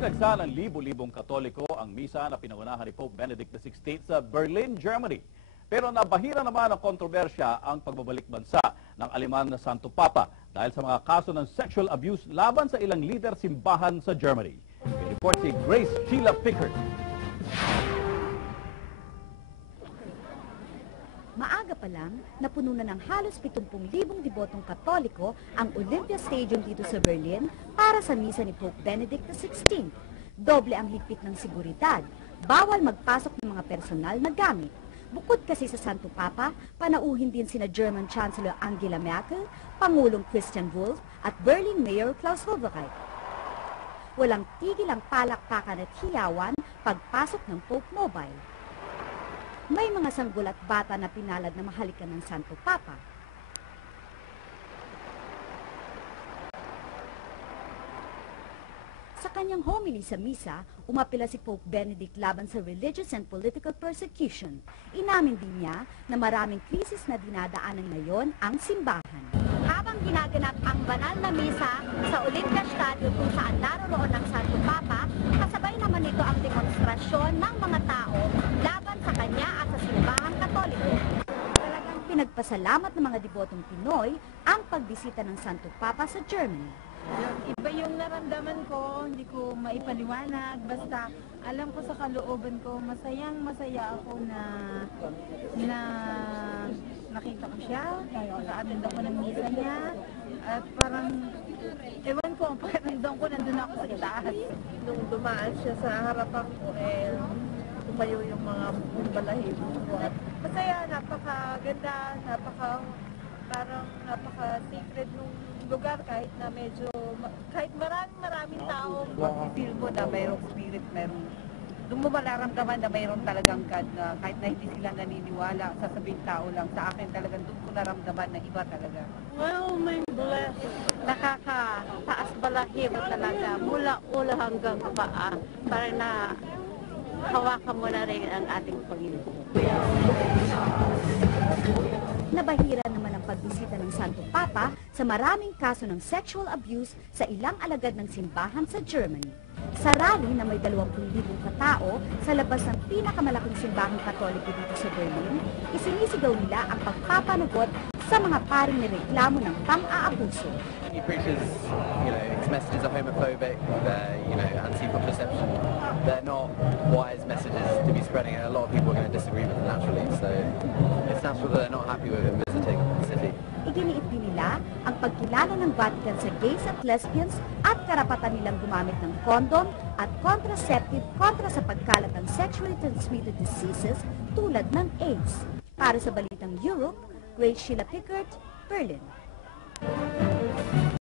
Sinagsa ng libo-libong Katoliko ang misa na pinangunahan ni Pope Benedict XVI sa Berlin, Germany. Pero nabahira naman ng kontrobersya ang pagbabalik bansa ng Aleman na Santo Papa dahil sa mga kaso ng sexual abuse laban sa ilang lider simbahan sa Germany. May report si Grace Sheila Pickard. Maaga pa lang, napuno na ng halos 70,000 debotong Katoliko ang Olympia Stadium dito sa Berlin para sa misa ni Pope Benedict XVI. Doble ang higpit ng seguridad. Bawal magpasok ng mga personal na gamit. Bukod kasi sa Santo Papa, panauhin din sina German Chancellor Angela Merkel, Pangulong Christian Wulff at Berlin Mayor Klaus Wowereit. Walang tigil ang palakpakan at hiyawan pagpasok ng Pope Mobile. May mga sanggol at bata na pinalad na mahalikan ng Santo Papa. Sa kanyang homily sa misa, umapila si Pope Benedict laban sa religious and political persecution. Inamin din niya na maraming krisis na dinadaanan ngayon ang simbahan. Habang ginaganap ang banal na misa sa Olympia Stadium kung saan naroroon ang Santo Papa, kasabay naman ito ang demonstrasyon ng mga tao laban sa kanya at sa simbahang Katoliko. Talagang pinagpasalamat ng mga debotong Pinoy ang pagbisita ng Santo Papa sa Germany. Iba yung naramdaman ko, hindi ko maipaliwanag, basta alam ko sa kalooban ko, masaya ako na nakita ko siya, naka-attend ako ng misa niya, at parang, ewan ko, ang pakiramdam ko, nandun ako sa itaas. Nung dumaan siya sa harapan ko, tumayo yung mga balahibo ko. At masaya, napakaganda, parang napaka-secret nung lugar kahit na medyo, kahit maraming tao, feel mo na mayroong spirit, doon mo malaramdaman na mayroong talagang God na kahit na hindi sila naniniwala, sasabihin tao lang, sa akin talagang doon ko naramdaman na iba talaga. Well, my bless. Nakakataas balahibo talaga, mula ulo hanggang paa, para na hawakan mo na rin ang ating Panginoon. Nabahira naman ang pagbisita ng Santo Papa sa maraming kaso ng sexual abuse sa ilang alagad ng simbahan sa Germany. Sa rally na may 20,000 katao sa labas ng pinakamalaking simbahang Katoliko dito sa Berlin, isinisigaw nila ang pagpapanugot sa mga paring nireklamo ng pang-aabuso. He preaches, his messages are homophobic, they're, anti-contraception. They're not wise messages to be spreading, and a lot of people are going to disagree with them naturally. So it's natural that they're not happy with him visiting the city. Iginiit din nila ang pagkilala ng Vatican sa gays at lesbians at karapatan nilang gumamit ng condom at contraceptive kontra sa pagkalat ng sexually transmitted diseases tulad ng AIDS. Para sa Balitang Europe, Grace Sheila Pickard, Berlin.